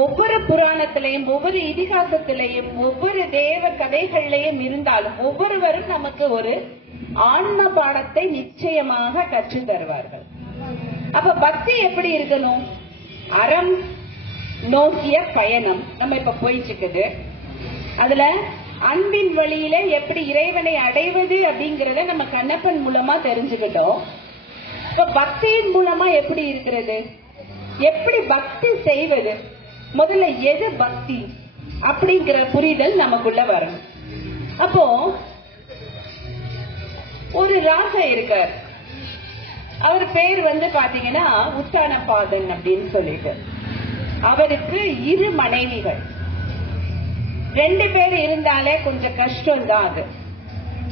ஒவ்வொரு புராணத்திலையும் ஒவ்வொரு இதிகாசத்திலையும் ஒவ்வொரு தேவ கதைகள்லையும் இருந்தாலும் ஒவ்வொருவரும் நமக்கு ஒரு ஆன்ம பாடத்தை நிச்சயமாக கற்று தருவார்கள். அப்ப பக்தி எப்படி இருக்கணும்? அறம் நோக்கிய பயணம் நம்ம இப்ப போயிட்டு இருக்குது. அதுல அன்பின் வழியில எப்படி இறைவனை அடைவது அப்படிங்கறத நம்ம கண்ணப்பன் மூலமா தெரிஞ்சுக்கிட்டோம். இப்ப பக்தியின் மூலமா எப்படி இருக்கிறது, எப்படி பக்தி செய்வது, முதல்ல எது பக்தி அப்படிங்கிற புரிதல் நமக்குள்ள வரணும். அப்போ ஒரு ராஜா இருக்கார். அவர் பேர் பாத்தீங்கன்னா உத்தானபாதன் அப்படின்னு சொல்லிட்டு. அவருக்கு 2 மனைவிகள். 2 பேர் இருந்தாலே கொஞ்சம் கஷ்டம் தான் அது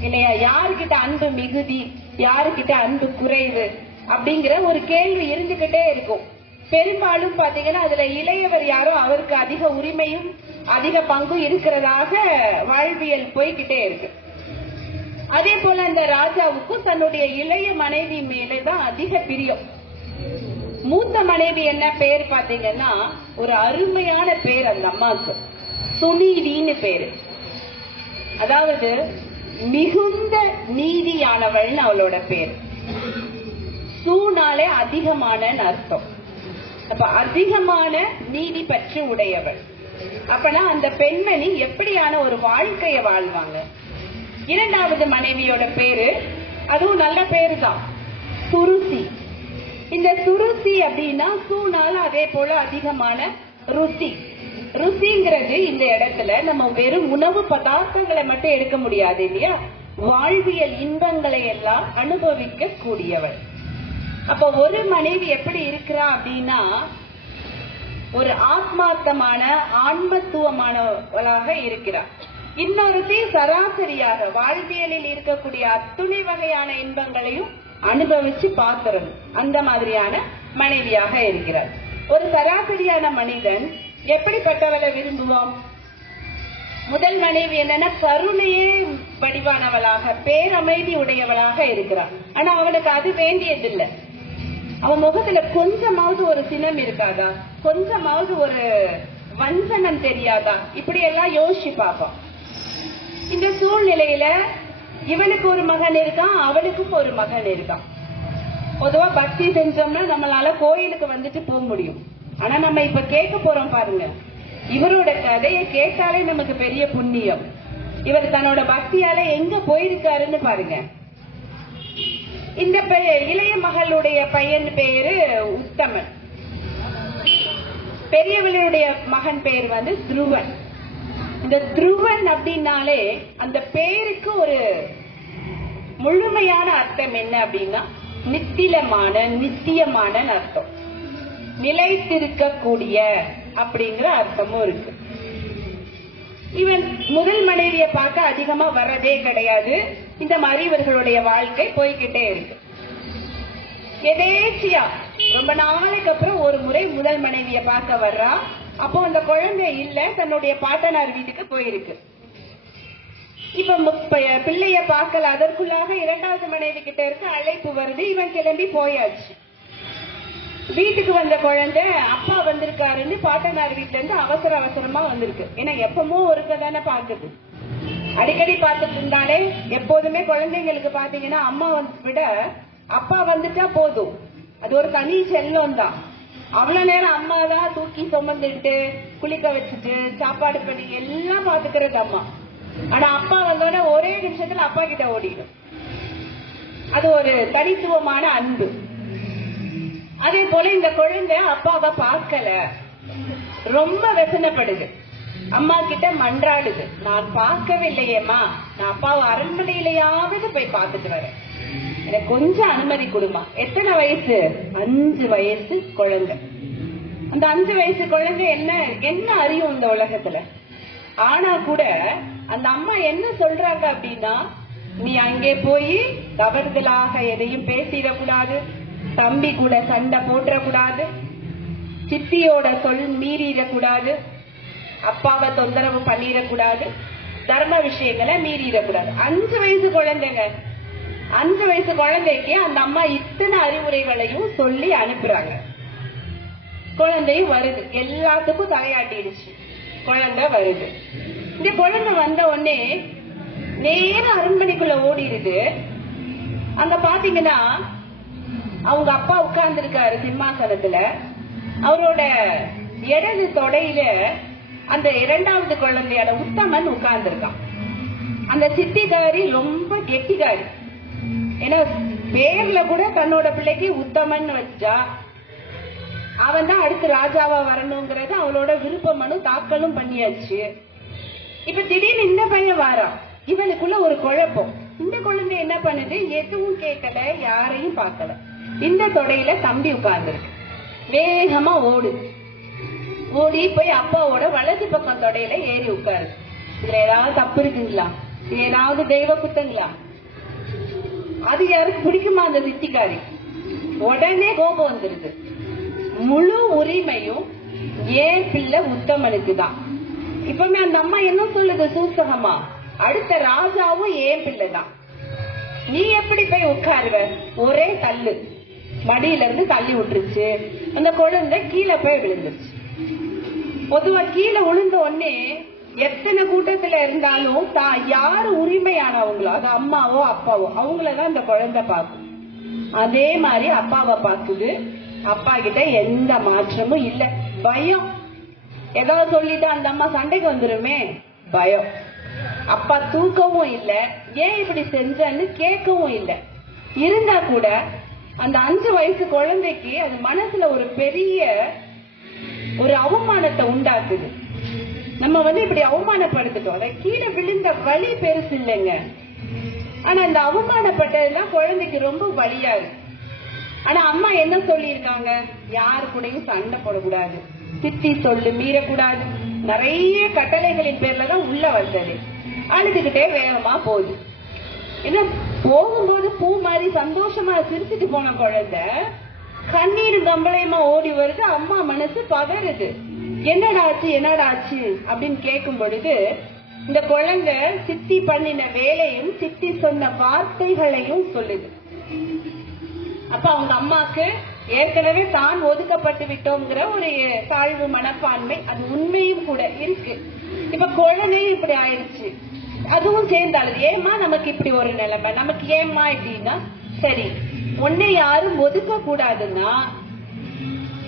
இல்லையா? யாருக்கிட்ட அன்பு மிகுதி, யாருக்கிட்ட அன்பு குறைவு அப்படிங்கிற ஒரு கேள்வி இருந்துகிட்டே இருக்கும். பெரும்பாலும் பாத்தீங்கன்னா அதுல இளையவர் யாரும் அவருக்கு அதிக உரிமையும் அதிக பங்கும் இருக்கிறதாக வாழ்வியல் போய்கிட்டே இருக்கு. அதே போல அந்த ராஜாவுக்கும் தன்னுடைய இளைய மனைவி மேலதான் அதிக பிரியம். மூத்த மனைவி என்ன பேர் பாத்தீங்கன்னா ஒரு அருமையான பேர் அந்த அம்மாவுக்கு, சுனீதின்னு பேரு. அதாவது மிகுந்த நீதியானவள்னு அவளோட பேர். சூனாலே அதிகமான அர்த்தம். அப்ப அதிகமான நீதி பற்றி உடையவள். அப்பனா அந்த பெண்மணி எப்படியான ஒரு வாழ்க்கைய வாழ்வாங்க? இரண்டாவது மனைவியோட பேரு அதுவும் நல்ல பேரு தான், துருசி. இந்த துருசி அப்படின்னா சூனால அதே போல அதிகமான ருசி. ருசிங்கிறது இந்த இடத்துல நம்ம வெறும் உணவு பதார்த்தங்களை மட்டும் எடுக்க முடியாது இல்லையா? வாழ்வியல் இன்பங்களை எல்லாம் அனுபவிக்க கூடியவள். அப்ப ஒரு மனைவி எப்படி இருக்கிறா அப்படின்னா ஒரு ஆத்மார்த்தமான ஆன்மத்துவமானவளாக இருக்கிறார். இன்னொருத்தி சராசரியாக வாழ்வியலில் இருக்கக்கூடிய அத்துணை வகையான இன்பங்களையும் அனுபவிச்சு பார்த்துறது, அந்த மாதிரியான மனைவியாக இருக்கிறார். ஒரு சராசரியான மனிதன் எப்படிப்பட்டவளை விரும்புவோம்? முதல் மனைவி என்னன்னா கருணையே வடிவானவளாக பேரமைதி உடையவளாக இருக்கிறார். ஆனா அவனுக்கு அது வேண்டியதில்லை. அவன் முகத்துல கொஞ்சமாவது ஒரு சினம் இருக்காதா, கொஞ்சமாவது ஒரு வஞ்சனம் தெரியாதா, இப்படி எல்லாம் யோசிச்சு பார்ப்பான். இந்த சூழ்நிலையில இவனுக்கு ஒரு மகன் இருக்கான், அவனுக்கும் ஒரு மகன் இருக்கான். பொதுவா பக்தி செஞ்சோம்னா நம்மளால கோயிலுக்கு வந்துட்டு போக முடியும். ஆனா நம்ம இப்ப கேட்க போறோம் பாருங்க, இவரோட கதையை கேட்டாலே நமக்கு பெரிய புண்ணியம். இவர் தன்னோட பக்தியால எங்க போயிருக்காருன்னு பாருங்க. இந்த இளைய மகளுடைய பையன் பேரு உத்தமன், பெரியவளுடைய மகன் பேர் துருவன். இந்த துருவன் அப்படின்னாலே அந்த பேருக்கு ஒரு முழுமையான அர்த்தம் என்ன அப்படின்னா நித்திலமான நித்தியமான அர்த்தம், நிலைத்திருக்கக்கூடிய அப்படிங்கிற அர்த்தமும் இருக்கு. இவன் முதல் மனைவியை பார்க்க அதிகமா வர்றதே கிடையாது. இந்த மாதிரி இவர்களுடைய வாழ்க்கை போய்கிட்டே இருக்கு. எதேச்சியா ரொம்ப நாளைக்கு அப்புறம் ஒரு முறை முதல் மனைவியை பார்க்க வர்றா. அப்போ அந்த குழந்தை இல்ல, தன்னுடைய பாட்டனார் வீட்டுக்கு போயிருக்கு. இப்ப பிள்ளைய பார்க்கல. அதற்குள்ளாக இரண்டாவது மனைவி கிட்ட இருக்க அழைப்பு வருது. இவன் கிளம்பி போயாச்சு. வீட்டுக்கு வந்த குழந்தை அப்பா வந்திருக்காருன்னு பாட்டனார் வீட்டுல இருந்து அவசர அவசரமா வந்திருக்கு. ஏன்னா எப்பமோ ஒருக்க தானே பாக்குது, அடிக்கடி பார்த்துட்டு இருந்தாலே. எப்போதுமே குழந்தைங்களுக்கு பாத்தீங்கன்னா அம்மா விட அப்பா வந்துட்டா போதும், அது ஒரு தனி செல்லம் தான். அவ்வளவு நேரம் அம்மா தான் தூக்கி சுமந்துட்டு குளிக்க வச்சுட்டு சாப்பாடு பண்ணி எல்லாம் பாத்துக்கிறது அம்மா. ஆனா அப்பா வந்தோட ஒரே நிமிஷத்துல அப்பா கிட்ட ஓடிடும். அது ஒரு தனித்துவமான அன்பு. அதே போல இந்த குழந்தை அப்பாவை பார்க்கல, ரொம்ப வெசனப்படுது. அம்மா கிட்ட மன்றாடுது, நான் பார்க்கவில்லையேம்மா, நான் அப்பாவை அரண்மனையிலேயாவது போய் பார்த்துட்டு வரேன், எனக்கு கொஞ்சம் அனுமதி கொடுமா. எத்தனை வயசு? 5 வயசு குழந்தை. அந்த 5 வயசு குழந்தை என்ன அறியும் இந்த உலகத்துல? ஆனா கூட அந்த அம்மா என்ன சொல்றாங்க அப்படின்னா, நீ அங்கே போய் தவறுதலாக எதையும் பேசிடக்கூடாது, தம்பி கூட சண்டை போட்டுறக்கூடாது, சித்தியோட சொல் மீறிடக்கூடாது, அப்பாவை தொந்தரவு பண்ணிடக்கூடாது, தர்ம விஷயங்களை மீறிடக்கூடாது. 5 வயசு குழந்தைங்க. 5 வயசு குழந்தைக்கு அந்த அம்மா இத்தனை அறிவுரைகளையும் சொல்லி அனுப்புறாங்க. குழந்தையும் வருது, எல்லாத்துக்கும் தலையாட்டிடுச்சு, குழந்தை வருது. இந்த குழந்தை வந்த உடனே நேர அரண்மனைக்குள்ள ஓடிடுது. அங்க பாத்தீங்கன்னா அவங்க அப்பா உட்கார்ந்து இருக்காரு சிம்மாசனத்துல. அவரோட இடது தொடையில அந்த இரண்டாவது குழந்தையோட உத்தமன் உட்கார்ந்து இருக்கான். அந்த சித்திகாரி ரொம்ப கெட்டிகாரி. ஏன்னா பேர்ல கூட தன்னோட பிள்ளைக்கு உத்தமன் வச்சா அவன் தான் அடுத்து ராஜாவா வரணுங்கிறது அவளோட விருப்ப மனு தாக்கலும் பண்ணியாச்சு. இப்ப திடீர்னு இந்த பையன் வாரான். இவனுக்குள்ள ஒரு குழப்பம். இந்த குழந்தை என்ன பண்ணுது, எதுவும் கேட்கல, யாரையும் பார்க்கல. இந்த தொடையில தம்பி உட்கார்ந்துருக்கு. வேகமா ஓடி போய் அப்பாவோட வலது பக்கம் தொடையில ஏறி உட்காரு. இதுல ஏதாவது தப்பு இருக்குங்களா, ஏதாவது தெய்வ குத்தங்களா? அது யாருக்கு பிடிக்குமா? அந்த சித்திக்காரி உடனே கோபம் வந்துருது. முழு உரிமையும் ஏன் பிள்ளை உத்தமனுக்கு தான். இப்பவுமே அந்த அம்மா என்ன சொல்லுது சூசகமா, அடுத்த ராஜாவும் ஏன் பிள்ளை தான், நீ எப்படி போய் உட்காருவ? ஒரே தள்ளு, மடியில இருந்து தள்ளி விட்டுருச்சு. அந்த குழந்தை கீழே போய் விழுந்துருச்சு. பொதுவா கீழே விழுந்த உடனே எத்தனை கூட்டத்துல இருந்தாலும் தான் யாரு உரிமையானவங்களோ, அது அம்மாவோ அப்பாவோ, அவங்களதான் அந்த குழந்தை பார்க்கும். அதே மாதிரி அப்பாவை பார்க்குது. அப்பா கிட்ட எந்த மாற்றமும் இல்ல. பயம். ஏதாவது சொல்லிட்டு அந்த அம்மா சண்டைக்கு வந்துருமே, பயம். அப்பா தூக்கவும் இல்ல, ஏன் இப்படி செஞ்சன்னு கேட்கவும் இல்ல. இருந்தா கூட அந்த 5 வயசு குழந்தைக்கு அது மனசுல ஒரு பெரிய ஒரு அவமானத்தை உண்டாக்குது. நம்ம இப்படி அவமானப்படுத்திட்டோம். அதை கீழே விழுந்த வலி பெருசு இல்லைங்க, ஆனா அந்த அவமானப்பட்டதுதான் குழந்தைக்கு ரொம்ப வலியா இருக்கு. ஆனா அம்மா என்ன சொல்லி இருக்காங்க, யாரு கூடயும் சண்டை போடக்கூடாது, சித்தி சொல்லு மீறக்கூடாது, நிறைய கட்டளைகளின் பேர்ல தான் உள்ள வந்தது. அழுதுகிட்டே வேகமா போகுது. என்ன போகும்போது பூ மாதிரி சந்தோஷமா சிரிச்சுட்டு போன குழந்தை கண்ணீர் கம்பளையமா ஓடி வருது. அம்மா மனசு பதறுது. என்னடாச்சு என்னடாச்சு அப்படின்னு கேட்கும் பொழுது இந்த குழந்தை சித்தி பண்ணின வேலையும் சித்தி சொன்ன வார்த்தைகளையும் சொல்லுது. அப்ப அவங்க அம்மாக்கு ஏற்கனவே தான் ஒதுக்கப்பட்டு விட்டோங்கிற ஒரு தாழ்வு மனப்பான்மை, அது உண்மையும் கூட இருக்கு. இப்ப குழந்தையும் இப்படி ஆயிடுச்சு, அதுவும் சேர்ந்தாலும் ஏமா நமக்கு இப்படி ஒரு நிலைமை, நமக்கு ஏமா இப்படின்னா, சரி உன்னை யாரும் ஒதுக்க கூடாதுன்னா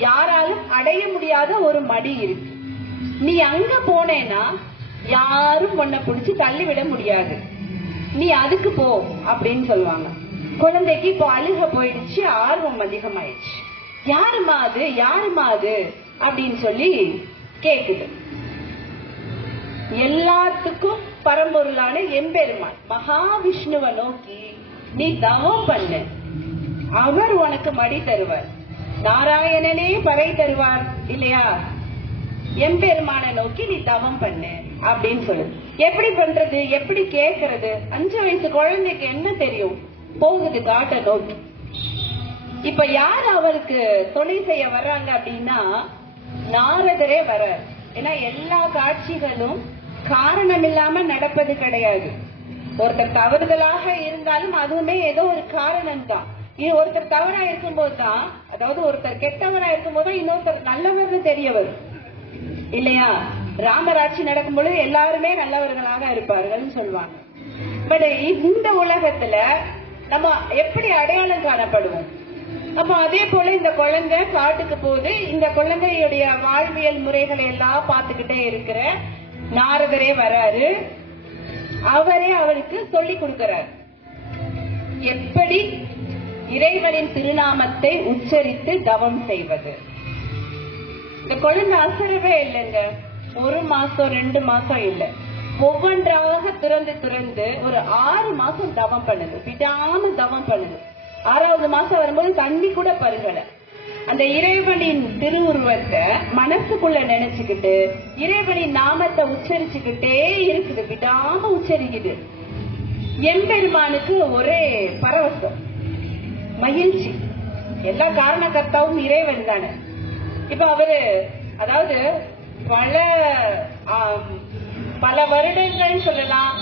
யாராலும் அடைய முடியாத ஒரு மடி இருக்கு. நீ அங்க போனேன்னா யாரும் உன்னை பிடிச்சு தள்ளிவிட முடியாது, நீ அதுக்கு போ அப்படின்னு சொல்லுவாங்க. குழந்தைக்கு இப்போ அழுக போயிடுச்சு, ஆர்வம் அதிகமாயிடுச்சு. யாருமா அது யாருமா அது அப்படின்னு சொல்லி கேக்குது. எல்லாத்துக்கும் பரம்பொருளான எம்பெருமான் மகாவிஷ்ணுவை நோக்கி நீ தவம் பண்ணு, அவர் உனக்கு மடி தருவார், நாராயணனே பறை தருவார் இல்லையா, எம்பெருமான நோக்கி நீ தவம் பண்ணு அப்படின்னு சொல்லு. எப்படி பண்றது, எப்படி கேக்குறது? 5 வயசு குழந்தைக்கு என்ன தெரியும், போகுது காட்ட நோக்கி. இப்ப யார் அவருக்கு துணை செய்ய வர்றாங்க அப்படின்னா நாரதரே வர்றார். ஏன்னா எல்லா காட்சிகளும் காரணம் இல்லாம நடப்பது கிடையாது. ஒருத்தர் தவறுதலாக இருந்தாலும் அதுவுமே ஏதோ ஒரு காரணம் தான். ஒருத்தர் தவறா இருக்கும்போது தான், அதாவது ஒருத்தர் கெட்டவரா இருக்கும்போது தான் இன்னொருத்தர் நல்லவர்னு தெரிய வரும் இல்லையா. ராமராட்சி நடக்கும்போது எல்லாருமே நல்லவர்களாக இருப்பார்கள் சொல்லுவாங்க. பட் இந்த உலகத்துல நம்ம எப்படி அடையாளம் காணப்படுவோம்? அப்ப அதே போல இந்த குழந்தை காட்டுக்கு போது இந்த குழந்தையுடைய வாழ்வியல் முறைகளை எல்லாம் பார்த்துக்கிட்டே இருக்கிற நாரதரே வராரு. அவரே அவருக்கு சொல்லி கொடுக்கிறார், எப்படி இறைவனின் திருநாமத்தை உச்சரித்து தவம் செய்வது. இந்த குழந்தை அசரவே இல்லைங்க. 1 மாசம் 2 மாசம் இல்ல, ஒவ்வொன்றாக துறந்து ஒரு 6 மாசம் தவம் பண்ணுது, விடாம தவம் பண்ணுது. 6வது மாசம் வரும்போது தண்ணி கூட பருகல. அந்த இறைவனின் திருவுருவத்தை மனசுக்குள்ள நினைச்சுக்கிட்டு இறைவனின் நாமத்தை உச்சரிச்சுக்கிட்டே இருக்குது, விடாம உச்சரிக்குது. எம்பெருமானுக்கு ஒரே பரவசம், மகிழ்ச்சி. எல்லா காரணகர்த்தாவும் இறைவன் தானே. இப்ப அவரு அதாவது பல வருடங்கள் சொல்லலாம்,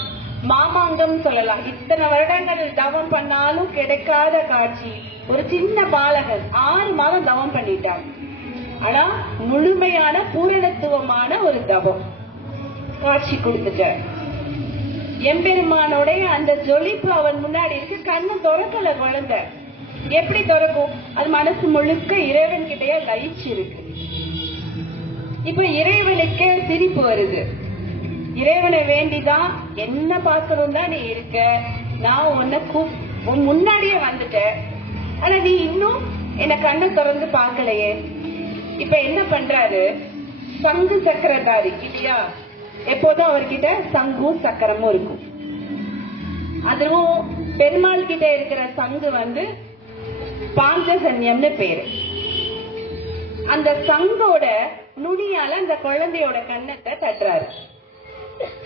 மாமாங்கம் சொல்லலாம், இத்தனை வருடங்கள் தவம் பண்ணாலும் கிடைக்காத காட்சி. ஒரு சின்ன பாலகன் 6 மாதம் தவம் பண்ணிட்டான். ஆனா முழுமையான பூரணத்துவமான ஒரு தவம் காட்சி கொடுத்துட்டார். எம்பெருமானோடைய அந்த ஜொலிப்பு அவன் முன்னாடி இருக்கு. கண்ணு திறக்கல குழந்தை. எப்படி திறக்கும்? அது மனசு முழுக்க இறைவன் கிட்டயே லயிச்சு இருக்கு. இப்ப இறைவனுக்கே சிரிப்பு வருது. இறைவனை வேண்டிதான் என்ன பார்க்கணும் தான் நீ இருக்க, நான் உன்னை முன்னாடியே வந்துட்டேன், ஆனா நீ இன்னும் என்ன கண்ணை திறந்து பார்க்கலையே. இப்ப என்ன பண்றாரு? சங்கு சக்கரதாரி இல்லையா, எப்போதும் அவர்கிட்ட சங்கும் சக்கரமும் இருக்கும். அதுவும் பெருமாள் கிட்ட இருக்கிற சங்கு பாஞ்சசன்யம்னு பேரு. அந்த சங்கோட நுனியால அந்த குழந்தையோட கண்ணத்தை தட்டுறாரு.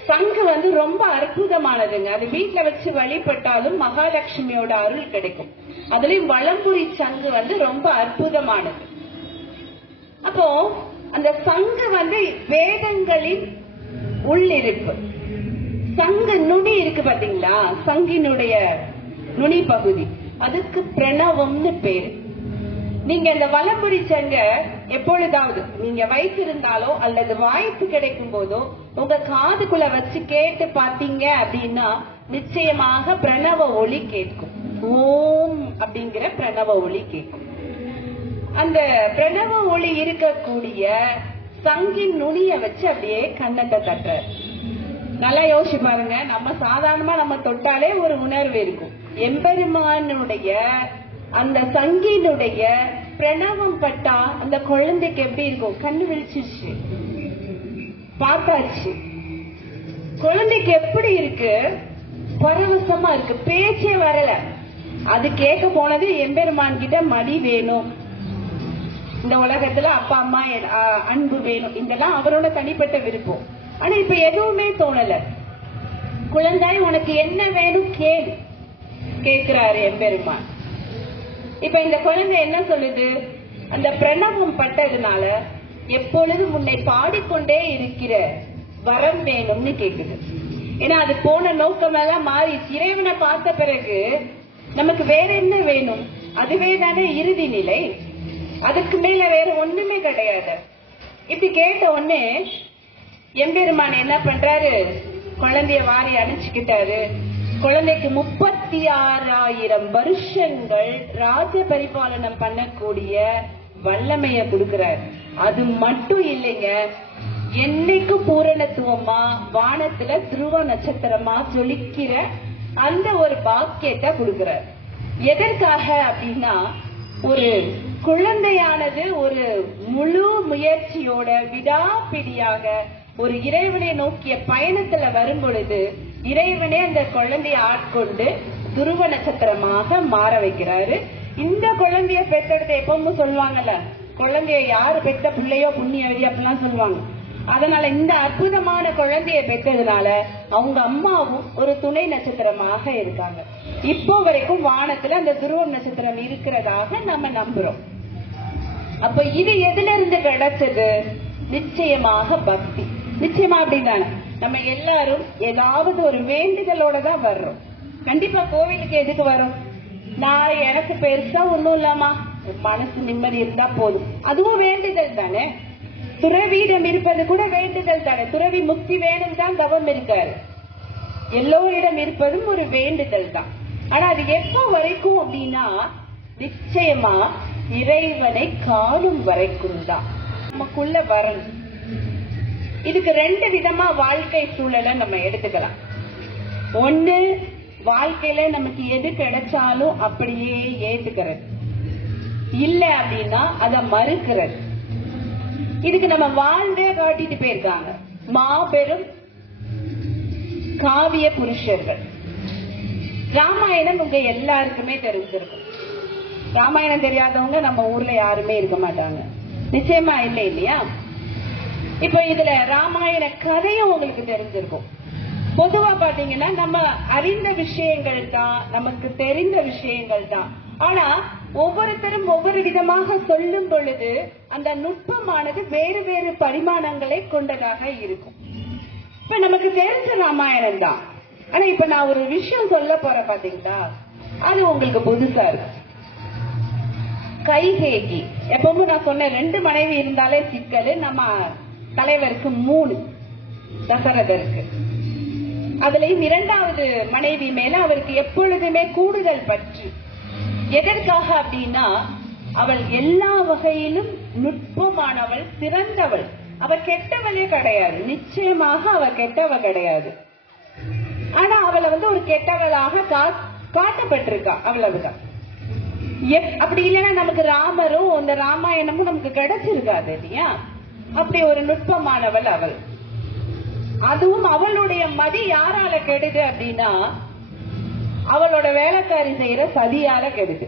சங்கு ரொம்ப அற்புதமானதுங்க. அது வீட்டுல வச்சு வழிபட்டாலும் மகாலட்சுமியோட அருள் கிடைக்கும். அதுலயும் வலம்புரி சங்கு ரொம்ப அற்புதமானது. அப்போ அந்த சங்கு வேதங்களின் உள்ளிருப்பு. சங்கு நுனி இருக்கு பாத்தீங்களா, சங்கினுடைய நுனி பகுதி, அதுக்கு பிரணவம்னு பேரு. நீங்க இந்த வலம்புரி சங்க எப்பொழுதாவது நீங்க வைத்திருந்தாலோ அல்லது வாய்ப்பு கிடைக்கும் போதோ உங்க காதுக்குள்ள வச்சு கேட்டு பாத்தீங்க அப்படின்னா நிச்சயமாக பிரணவ ஒலி கேட்கும். ஓம் அப்படிங்கிற பிரணவ ஒலி கேட்கும். அந்த பிரணவ ஒளி இருக்கக்கூடிய சங்கின் நுனிய வச்சு அப்படியே கண்ணத்தை தட்டுற. நல்லா யோசிச்சு பாருங்க. நம்ம சாதாரணமா நம்ம தொட்டாலே ஒரு உணர்வு இருக்கும். எம்பெருமானுடைய அந்த சங்கினுடைய பிரணவம் பட்டா அந்த குழந்தைக்கு எப்படி இருக்கும்? கண்ணு விழிச்சிச்சு, பார்த்தாச்சு. குழந்தைக்கு எப்படி இருக்கு? பரவசமா இருக்கு, பேச்சே வரல. அது கேட்க போனது எம்பெருமான் கிட்ட மடி வேணும், இந்த உலகத்துல அப்பா அம்மா அன்பு வேணும், இதெல்லாம் அவரோட தனிப்பட்ட விருப்பம். ஆனா இப்ப எதுவுமே தோணல. குழந்தாய் உனக்கு என்ன வேணும் கேளு கேக்குறாரு எம்பெருமான். இப்ப இந்த குழந்தை என்ன சொல்லுது? அந்த பிரணவம் பட்டதுனால எப்பொழுதும் உன்னை பாடிக்கொண்டே இருக்கிற வரம் வேணும்னு கேக்குது. ஏன்னா அது போன நோக்கமெல்லாம் மாறி இறைவனை பார்த்த பிறகு நமக்கு வேற என்ன வேணும்? அதுவே தானே இறுதி நிலை. அதுக்கு மேல வேற ஒண்ணுமே கிடையாது. இப்படி கேட்ட உடனே எம்பெருமான் என்ன பண்றாரு? குழந்தைய வாரி அணைச்சுக்கிட்டாரு. குழந்தைக்கு 36,000 வருஷங்கள் ராஜ பரிபாலனம் பண்ணக்கூடிய வல்லமைய கொடுக்கிறார். அது மட்டும் இல்லைங்க, என்னைக்கும் பூரணத்துவமா வானத்துல துருவ நட்சத்திரமா ஜொலிக்கிற அந்த ஒரு பாக்கியத்தை கொடுக்கிறார். எதற்காக அப்படின்னா, ஒரு குழந்தையானது ஒரு முழு முயற்சியோட விடாப்பிடியாக ஒரு இறைவனை நோக்கிய பயணத்துல வரும் பொழுது இறைவனே அந்த குழந்தைய ஆட்கொண்டு துருவ நட்சத்திரமாக மாற வைக்கிறாரு. இந்த குழந்தைய பெற்றெடுத்த எப்பவும் சொல்லுவாங்கல்ல, குழந்தைய யாரு பெற்ற பிள்ளையோ புண்ணியவதி அப்படிலாம் சொல்லுவாங்க. அதனால இந்த அற்புதமான குழந்தைய பெற்றதுனால அவங்க அம்மாவும் ஒரு துணை நட்சத்திரமாக இருக்காங்க. இப்போ வரைக்கும் வானத்துல அந்த துருவ நட்சத்திரம் இருக்கிறதாக நம்ம நம்புறோம். அப்ப இது எதுல இருந்து கிடைச்சது? நிச்சயமாக பக்தி. நிச்சயமா அப்படிதானே? நம்ம எல்லாரும் ஏதாவது ஒரு வேண்டுதலோட தான் வர்றோம். கண்டிப்பா கோவிலுக்கு எதுக்கு வரோம்? நான் எனக்கு பெருசா ஒண்ணும் இல்லாமா, மனசு நிம்மதி இருந்தா போதும், அதுவும் வேண்டுதல் தானே. துறவியிடம் இருப்பது கூட வேண்டுதல் தானே. துறவி முக்தி வேணும் தான் தவம் இருக்காரு. எல்லோரிடம் இருப்பதும் ஒரு வேண்டுதல் தான். ஆனா அது எப்ப வரைக்கும் அப்படின்னா, நிச்சயமா இறைவனை காணும் வரைக்கும் தான் நமக்குள்ள வரணும். இதுக்கு 2 விதமா வாழ்க்கை சூழலை நம்ம எடுத்துக்கலாம். ஒண்ணு, வாழ்க்கையில நமக்கு எது கிடைச்சாலும் அப்படியே ஏத்துக்கிறது. இல்ல அப்படின்னா அத மறுக்கிறது. இதுக்கு நம்ம வாழ்ந்தே காட்டிட்டு போயிருக்காங்க மாபெரும் காவிய புருஷர்கள். ராமாயணம் உங்க எல்லாருக்குமே தெரிஞ்சிருக்கும். ராமாயணம் தெரியாதவங்க நம்ம ஊர்ல யாருமே இருக்க மாட்டாங்க. நிச்சயமா இல்லை இல்லையா? இப்ப இதுல ராமாயண கதையும் உங்களுக்கு தெரிஞ்சிருக்கும். பொதுவா பாத்தீங்கன்னா நம்ம அறிந்த விஷயங்கள் தான், நமக்கு தெரிந்த விஷயங்கள் தான். ஆனா ஒவ்வொருத்தரும் ஒவ்வொரு விதமாக சொல்லும் பொழுது அந்த நுட்பமானது வேறு வேறு பரிமாணங்களை கொண்டதாக இருக்கும். இப்ப நமக்கு தெரிஞ்ச ராமாயணம் தான். ஆனா இப்ப நான் ஒரு விஷயம் சொல்ல போறேன் பாத்தீங்களா, அது உங்களுக்கு புதுசா இருக்கு. கைகேயி. எப்பவும் நான் சொன்ன 2 மனைவி இருந்தாலே சிக்கல். நம்ம தலைவருக்கு 3, தசரதருக்கு. அதுலயும் 2வது மனைவி மேல அவருக்கு எப்பொழுதுமே கூடுதல் பற்று. எதற்காக அப்படின்னா, அவள் எல்லா வகையிலும் நுட்பமானவள், சிறந்தவள். அவ கெட்டவளே கிடையாது, நிச்சயமாக அவ கெட்டவ கிடையாது. ஆனா அவளை ஒரு கெட்டவளாக காட்டப்பட்டிருக்கா, அவ்வளவுதான். அப்படி இல்லைன்னா நமக்கு ராமரும் அந்த ராமாயணமும் நமக்கு கிடைச்சிருக்காது இல்லையா? அப்படி ஒரு நுட்பமானவள் அவள். அதுவும் அவளுடைய மதி யாரால கெடுது அப்படின்னா, அவளோட வேலைக்காரி செய்யற சதியால கெடுது.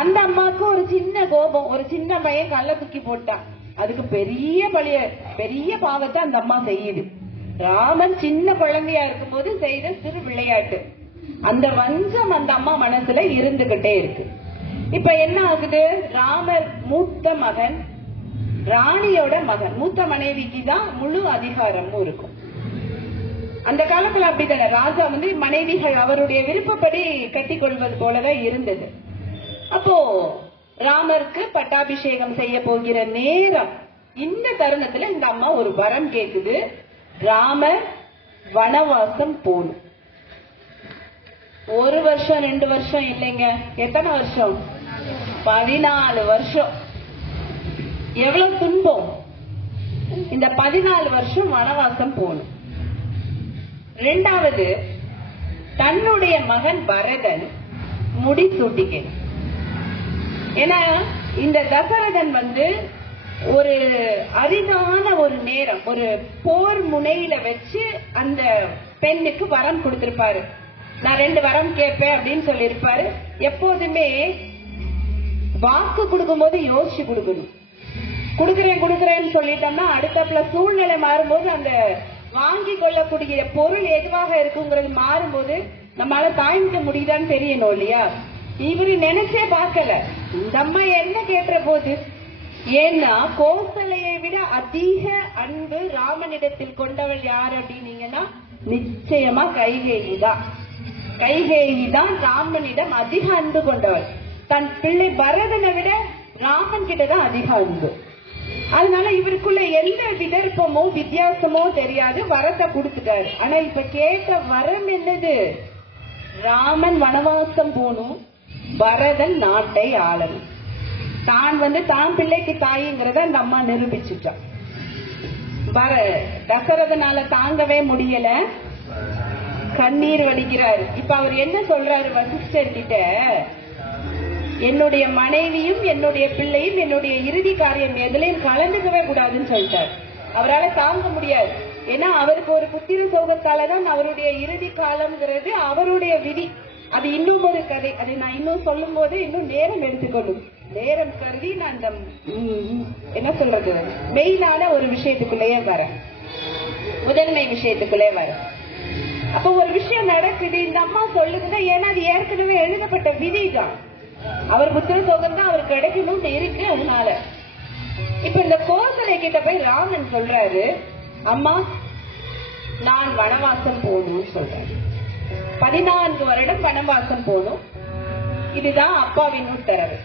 அந்த அம்மாவுக்கு ஒரு சின்ன கோபம், ஒரு சின்ன பையன் கல்ல தூக்கி போட்டான், அதுக்கு பெரிய பாவத்தை அந்த அம்மா செய்யுது. ராமன் சின்ன குழந்தையா இருக்கும் போது செய்த சிறு விளையாட்டு, அந்த வஞ்சம் அந்த அம்மா மனசுல இருந்துகிட்டே இருக்கு. இப்ப என்ன ஆகுது, ராமர் மூத்த மகன், ராணியோட மகன், மூத்த மனைவிக்கு தான் முழு அதிகாரமும் இருக்கும். அந்த காலத்துல அப்படித்தானே, ராஜா மனைவிகள் அவருடைய விருப்பப்படி கட்டிக்கொள்வது போலதான் இருந்தது. அப்போ ராமருக்கு பட்டாபிஷேகம் செய்ய போகிற நேரம், இந்த தருணத்துல இந்த அம்மா ஒரு வரம் கேக்குது, ராமர் வனவாசம் போகணும். 1 வருஷம் 2 வருஷம் இல்லைங்க, எத்தனை வருஷம்? 14 வருஷம். எவ்வளவு துன்பம்! இந்த 14 வருஷம் வனவாசம் போகணும். 2வது, தன்னுடைய மகன் பரதன் முடி சூட்டிக்கணும். ஏன்னா இந்த தசரதன் ஒரு அரிதான ஒரு நேரம், ஒரு போர் முனையில வச்சு அந்த பெண்ணுக்கு வரம் கொடுத்திருப்பாரு. நான் 2 வரம் கேட்பேன் அப்படின்னு சொல்லி இருப்பாரு. எப்போதுமே வாக்கு கொடுக்கும் போது யோசிச்சு கொடுக்கணும். கொடுக்கிறேன்னு சொல்லிட்டோம்னா அடுத்தப்புல சூழ்நிலை மாறும்போது அந்த வாங்கி கொள்ளக்கூடிய பொருள் எதுவாக இருக்குங்கிறது மாறும்போது நம்மளால தாங்கிக்க முடியுதான்னு தெரியணும் இல்லையா? இவரு நினைச்சே பார்க்கல, இந்த அம்மா என்ன கேட்ட போது. ஏன்னா கோசலையை விட அதிக அன்பு ராமனிடத்தில் கொண்டவள் யார் அப்படின்னீங்கன்னா நிச்சயமா கைகேயி தான். கைகேயி தான் ராமனிடம் அதிக அன்பு கொண்டவள். தன் பிள்ளை பரதனை விட ராமன் கிட்டதான் அதிக அன்பு. அதனால இவருக்குள்ள எந்த விதர்ப்பமோ வித்தியாசமோ தெரியாது, வரத்தை கொடுத்துட்டாரு. ஆனா இப்ப கேட்ட வரம் என்னது? ராமன் வனவாசம் போகணும், பரதன் நாட்டை ஆளணும். தான் பிள்ளைக்கு தாய்ங்கிறத அந்த அம்மா நிரூபிச்சுட்டான். தசரதனால தாங்கவே முடியல, கண்ணீர் வடிக்கிறாரு. இப்ப அவர் என்ன சொல்றாரு வசிஷ்டர் கிட்ட, என்னுடைய மனைவியும் என்னுடைய பிள்ளையும் என்னுடைய இறுதி காரியம் எதுலையும் கலந்துக்கவே கூடாதுன்னு சொல்லிட்டார். அவரால் தாங்க முடியாது. ஏன்னா அவருக்கு ஒரு புத்திர சோகத்தாலதான் அவருடைய இறுதி காலம்ங்கிறது அவருடைய விதி. அது இன்னும் ஒரு கதை, அதை நான் இன்னும் சொல்லும் போது இன்னும் நேரம் எடுத்துக்கொள்ளும். நேரம் கருதி நான் அந்த என்ன சொல்றது மெயினான ஒரு விஷயத்துக்குள்ளேயே வரேன், முதன்மை விஷயத்துக்குள்ளே வரேன். அப்ப ஒரு விஷயம் நடக்குது, இந்த அம்மா சொல்லுதுன்னா ஏன்னா அது ஏற்கனவே எழுதப்பட்ட விதி தான். அவர் புத்திர சோகம் தான் அவருக்கு கிடைக்கணும்னு இருக்கு. அதனால இப்ப இந்த கோசலை கிட்ட போய் ராமன் சொல்றாரு, அம்மா நான் வனவாசம் போகணும்னு சொல்றாரு. 14 வருடம் வனவாசம் போகணும், இதுதான் அப்பாவின் உத்தரவு.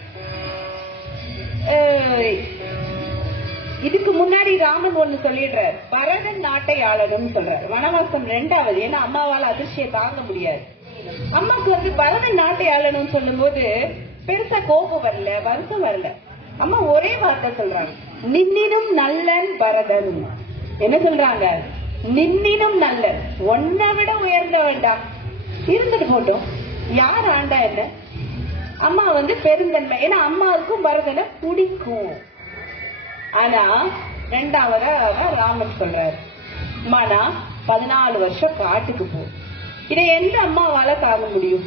இதுக்கு முன்னாடி ராமன் ஒண்ணு சொல்லிடுறாரு, பரதன் நாட்டை ஆளணும்னு சொல்றாரு. வனவாசம் 2வது, ஏன்னா அம்மாவால அதிர்ச்சியை தாங்க முடியாது. அம்மாக்கு பரதன் நாட்டை ஆளணும்னு சொல்லும் போது பெருசா கோபம் வரல, வருத்தம் வரல. அம்மா ஒரே வார்த்தை சொல்றாங்க, நின்னினும் நல்லன் பரதன். என்ன சொல்றாங்க? நின்னினும் நல்லன், ஒன்ன விட உயர்ந்த வேண்டாம், இருந்துட்டு போட்டோம், யார் ஆண்டா என்ன. அம்மா பெருந்தன்மை, ஏன்னா அம்மாவுக்கும் பரதனை பிடிக்கும். ஆனா 2வது ராமன் சொல்றாரு, அம்மா நான் 14 வருஷம் காட்டுக்கு போ. இதை எந்த அம்மாவால தாங்க முடியும்?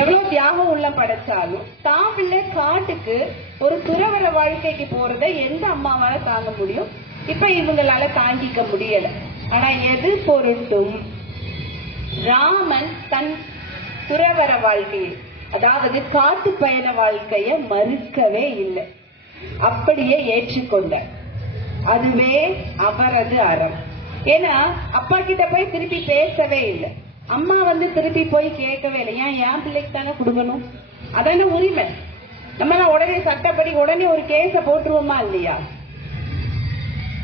எவ்வளவு தியாகம் உள்ள படைச்சாலும் தான் பிள்ளை காட்டுக்கு ஒரு துறவர வாழ்க்கைக்கு போறதை எந்த அம்மாவால தாங்க முடியும்? இப்ப இவங்களால தாங்கிக்க முடியல. ஆனா எது பொருட்டும் ராமன் தன் துறவர வாழ்க்கையை, அதாவது காட்டு பயண வாழ்க்கைய மறுக்கவே இல்லை, அப்படியே ஏற்றுக்கொண்ட. அதுவே அவரது அறம். ஏன்னா அப்பா கிட்ட போய் திருப்பி பேசவே இல்லை, அம்மா திருப்பி போய் கேட்கவே இல்லை. ஏன் என் பிள்ளைக்கு தானே கொடுக்கணும், அதான உரிமை. நம்ம உடனே சட்டப்படி உடனே ஒரு கேஸ போட்டுருவோமா இல்லையா?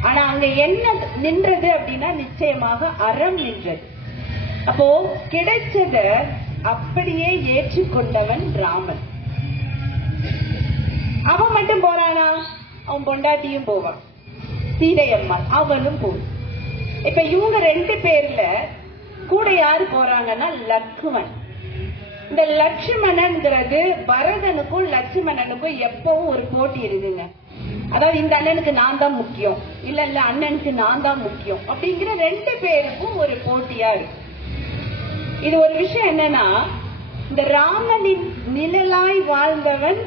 ஆனா அங்க என்ன நின்றது அப்படின்னா நிச்சயமாக அறம் நின்றது. அப்போ கிடைச்சத அப்படியே ஏற்றுக்கொண்டவன் ராமன். அவன் மட்டும் போறானா? அவன் பொண்டாட்டியும் போவான், சீதையம்மாள் அவனும் போவான். இப்ப இவங்க 2 பேர்ல கூட யாரு போறாங்கன்னா லக்ஷ்மணன். இந்த லட்சுமணன்ங்கிறது பரதனுக்கும் லட்சுமணனுக்கும் எப்பவும் ஒரு போட்டி இருக்குங்க. அதாவது இந்த அண்ணனுக்கு நான் தான் முக்கியம், இல்ல இல்ல அண்ணனுக்கு நான் தான் முக்கியம் அப்படிங்கிற 2 பேருக்கும் ஒரு போட்டியா இருக்கு. இது ஒரு விஷயம் என்னன்னா, இந்த ராமனின் நிழலாய் வாழ்ந்தவன்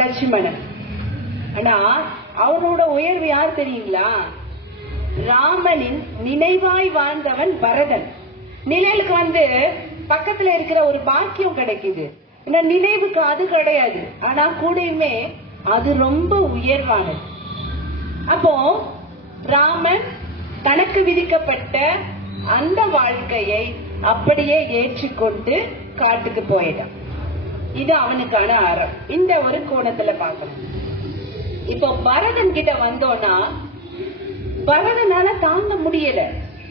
லட்சுமணன். ஆனா அவரோட உயர்வு யார் தெரியுங்களா? ராமனின் நினைவாய் வாழ்ந்தவன் பரதன். நிழலுக்கு பக்கத்துல இருக்கிற ஒரு பாக்கியம் கிடைக்குது, நினைவுக்கு அது கிடையாது. ஆனா கூடயுமே அது ரொம்ப உயர்வானது. அப்போ ராமன் தனக்கு விதிக்கப்பட்ட அந்த வாழ்க்கையை அப்படியே ஏற்றுக்கொண்டு காட்டுக்கு போயிட்டான். இது அவனுக்கான அறம். இந்த ஒரு கோணத்துல பார்க்கணும். இப்போ பரதன் கிட்ட வந்தோம்னா பரதனால தாங்க முடியல.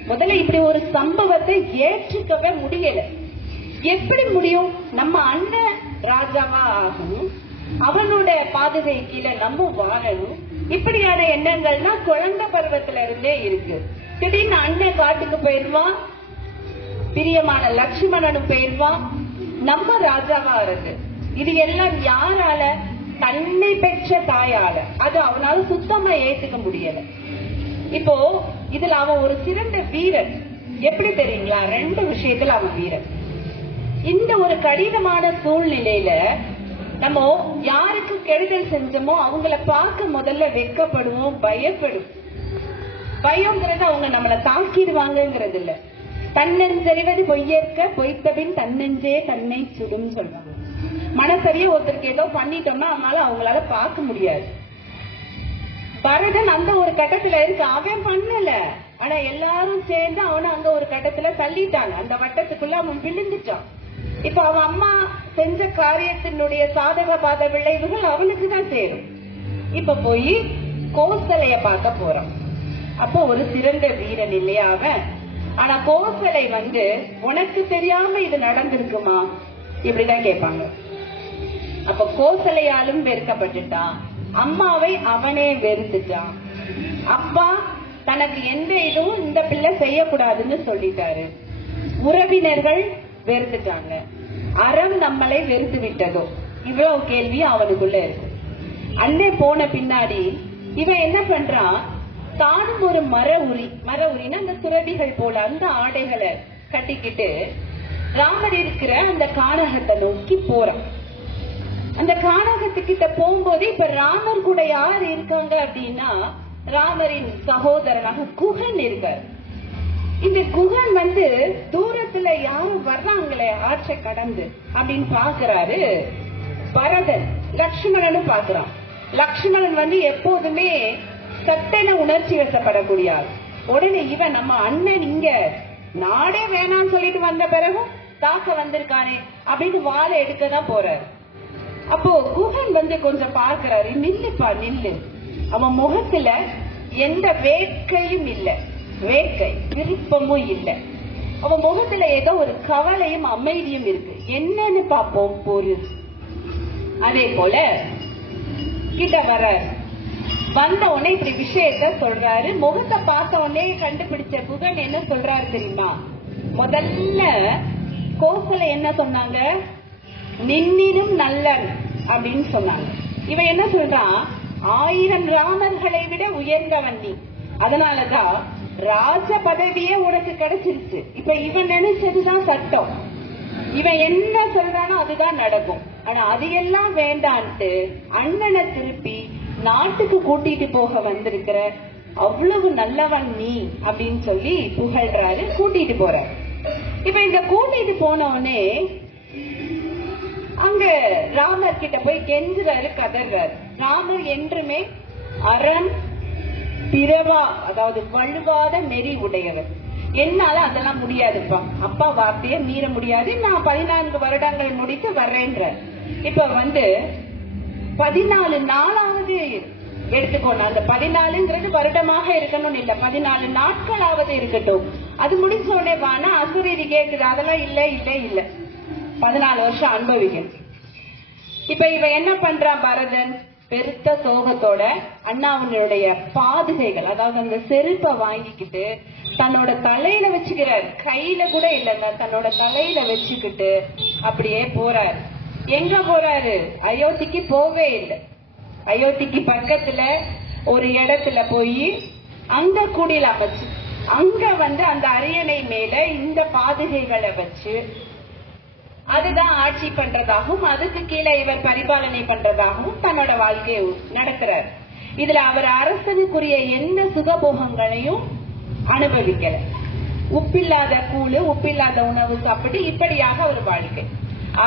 முதல்ல இப்படி ஒரு சம்பவத்தை ஏற்றுக்கவே முடியல. எப்படி முடியும்? நம்ம அண்ணன் ராஜாவா ஆகணும், அவனோட பாதுகை கீழே நம்ம வாழணும், இப்படியான எண்ணங்கள்னா குழந்தை பருவத்துல இருந்தே இருக்கு. திடீர்னு அண்ணன் காட்டுக்கு போயிருவான், பிரியமான லட்சுமணனும் போயிருவான், நம்ம ராஜாவா இருக்கு. இது எல்லாம் யாரால? தன்னை பெற்ற தாயால. அது அவனால சுத்தமா ஏத்துக்க முடியல. இப்போ இதுல அவன் ஒரு சிறந்த வீரன். எப்படி தெரியுங்களா? 2 விஷயத்துல அவன் வீரன். இந்த ஒரு கடினமான சூழ்நிலையில நம்ம யாருக்கு கெடுதல் செஞ்சோமோ அவங்கள பார்க்க முதல்ல வெட்கப்படுவோம், பயப்படும். பயம்ங்கிறது அவங்க நம்மளை தாக்கிடுவாங்கிறது இல்ல. தன்னஞ்சறிவது பொய்யேற்க பொய்த்தபின் தன்னஞ்சே தன்னை சுடும் சொல்றாங்க. மனசரியா ஒருத்தருக்கு ஏதோ பண்ணிட்டோம்னா அவங்களால பார்க்க முடியாது. பரதன் அந்த ஒரு கட்டத்துல இருக்கு. அவன் பண்ணல, ஆனா எல்லாரும் சேர்ந்து அவனை அங்க ஒரு கட்டத்துல தள்ளிட்டாங்க. அந்த வட்டத்துக்குள்ள அவன் விழுந்துட்டான். இப்ப அவன் அம்மா செஞ்ச காரியத்தினுடைய சாதக பாத விளைவுகள் அவனுக்கு தான் சேரும். இப்ப போய் கோசலைய பார்க்க போறான். அப்போ ஒரு சிறந்த வீரன் இல்லையா அவன். ஆனா கோசலை உனக்கு தெரியாம இது நடந்திருக்குமா இப்படிதான் கேட்பாங்க. அப்ப கோசலையாலும் வெறுக்கப்பட்டுட்டான், அம்மாவை அவனே வெறுத்துட்டான். அப்பா தனக்கு எந்த இதுவும் இந்த பிள்ளை செய்யக்கூடாதுன்னு சொல்லிட்டாரு. உறவினர்கள் வெறுத்துட்டாங்க, அறம் நம்மளை வெறுத்து விட்டதோ, இவ்வளவு கேள்வி அவனுக்குள்ள இருக்கு. அண்ணன் போன பின்னாடி இவன் என்ன பண்றான்? தானும் ஒரு மர உரினா அந்த துறவிகள் போல அந்த ஆடைகளை கட்டிக்கிட்டு ராமர் இருக்கிற அந்த கானகத்தை நோக்கி போறான். அந்த கானகத்துக்கிட்ட போகும்போது இப்ப ராமர் கூட யார் இருக்காங்க அப்படின்னா ராமரின் சகோதரனாக குகன் இருக்கார். இந்த குகன் தூரத்துல யாரும் வர்றாங்களே ஆற்றை கடந்து அப்படின்னு பாக்குறாரு பரதன். லக்ஷ்மணனும் பாக்குறான். லக்ஷ்மணன் எப்போதுமே சட்டென உணர்ச்சி வசப்படக்கூடிய ஆள். உடனே இவன் நம்ம அண்ணன் இங்க நாடே வேணாம்னு சொல்லிட்டு வந்த பிறகும் தாக்க வந்திருக்கானே அப்படின்னு வாழை எடுக்கதான் போறாரு. அப்போ குகன் கொஞ்சம் பார்க்கிறாரு, நில்லுப்பா நில்லு. அவன் முகத்துல எந்த வேட்கையும் இல்ல, வேட்கை விருப்பமும் இல்ல. அவன் முகத்துல ஏதோ ஒரு கவலையும் அமைதியும் இருக்கு. என்னன்னு பாப்போம் பொறு. அதே போல கிட்ட வர வந்த உடனே இப்படி விஷயத்த சொல்றாரு. முகத்தை பார்த்த உடனே கண்டுபிடிச்ச குகன் என்ன சொல்றாரு தெரியுமா? முதல்ல கோசலை என்ன சொன்னாங்க? நின்னினும் நல்லன் அப்படின்னு சொன்னாங்க. இவன் என்ன சொல்றான்? 1000 ராமர்களை விட உயர்ந்தவன் நீ, அதனாலதான் ராஜ பதவியே உனக்கு கிடைச்சிருச்சு. இப்ப இவன் நினைச்சதுதான் சட்டம், இவன் என்ன சொல்றானோ அதுதான் நடக்கும். ஆனா அது எல்லாம் வேண்டான்ட்டு அண்ணனை திருப்பி நாட்டுக்கு கூட்டிட்டு போக வந்திருக்கிற அவ்வளவு நல்லவன் நீ அப்படின்னு சொல்லி புகழ்றாரு, கூட்டிட்டு போற. இப்ப இந்த கூட்டிட்டு போனவனே அங்க ராமர் கிட்ட போய் கெஞ்சுறாரு, கதறாரு. ராமர் என்றுமே அறம் பிறவா, அதாவது வலுவாத நெறி உடையவர். என்னால அதெல்லாம் முடியாதுப்பா, அப்பா வார்த்தைய மீற முடியாது, நான் 14 வருடங்கள் முடித்து வர்றேன்ற. இப்ப 14 நாளாவது எடுத்துக்கோங்க. அந்த 14ங்கிறது வருடமாக இருக்கணும் இல்ல, 14 நாட்களாவது இருக்கட்டும். அது முடிச்ச உடனே வானா அசுரீதி கேக்குது. அதெல்லாம் இல்ல இல்ல இல்ல, 14 வருஷம் அனுபவிக்கணும். இப்ப இவன் என்ன பண்றான் பரதன்? பெருத்த சோகத்தோட அண்ணாவுடைய பாதுகைகள், அதாவது அந்த செருப்பை வாங்கிக்கிட்டு தன்னோட தலையில வச்சுக்கிறார். கையில கூட இல்லைங்க, தன்னோட தலையில வச்சுக்கிட்டு அப்படியே போறாரு. எங்க போறாரு? அயோத்திக்கு போவே இல்லை. அயோத்திக்கு பக்கத்துல ஒரு இடத்துல போய் அங்க குடில் அமைச்சு அங்க அந்த அரியணை மேல இந்த பாதுகைகளை வச்சு அதுதான் ஆட்சி பண்றதாகவும் அதுக்கு கீழே இவர் பரிபாலனை பண்றதாகவும் தன்னோட வாழ்க்கையை நடத்துறார். இதுல அவர் அரசனுக்குரிய எந்த சுகபோகங்களையும் அனுபவிக்கல. உப்பில்லாத கூழு, உப்பில்லாத உணவு சாப்பிட்டு இப்படியாக ஒரு வாழ்க்கை.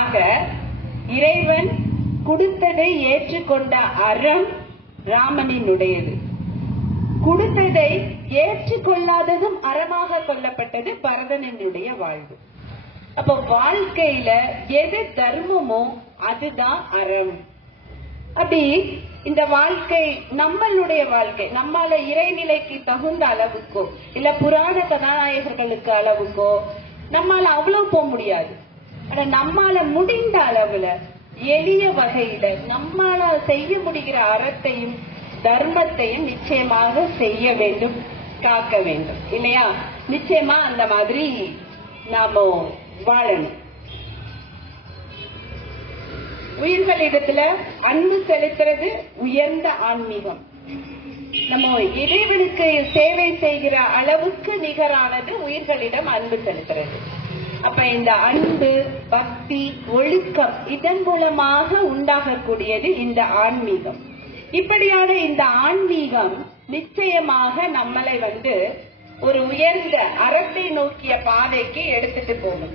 ஆக இறைவன் கொடுத்ததை ஏற்றுக்கொண்ட அறம் ராமனினுடையது. கொடுத்ததை ஏற்றுக்கொள்ளாததும் அறமாக கொள்ளப்பட்டது பரதனினுடைய வாழ்வு. அப்ப வாழ்க்கையில எது தர்மமோ அதுதான் அறம். அப்படி இந்த வாழ்க்கை நம்மளுடைய வாழ்க்கை நம்மால இறைநிலைக்கு தகுந்த அளவுக்கோ இல்ல புராண கதாநாயகர்களுக்கு அளவுக்கோ நம்மால அவ்வளவு போக முடியாது. ஆனா நம்மால முடிந்த அளவுல எளிய வகையில நம்மால செய்ய முடிகிற அறத்தையும் தர்மத்தையும் நிச்சயமாக செய்ய வேண்டும், காக்க வேண்டும் இல்லையா? நிச்சயமா அந்த மாதிரி நாம வாழணும். உயிர்களிடத்துல அன்பு செலுத்துறது உயர்ந்த ஆன்மீகம். நம்ம இறைவனுக்கு சேவை செய்கிற அளவுக்கு நிகரானது உயிர்களிடம் அன்பு செலுத்துறது. அப்ப இந்த அன்பு, பக்தி, ஒழுக்கம் இதன் மூலமாக உண்டாகக்கூடியது இந்த ஆன்மீகம். இப்படியான இந்த ஆன்மீகம் நிச்சயமாக நம்மளை ஒரு உயர்ந்த அறத்தை நோக்கிய பாதைக்கு எடுத்துட்டு போகும்.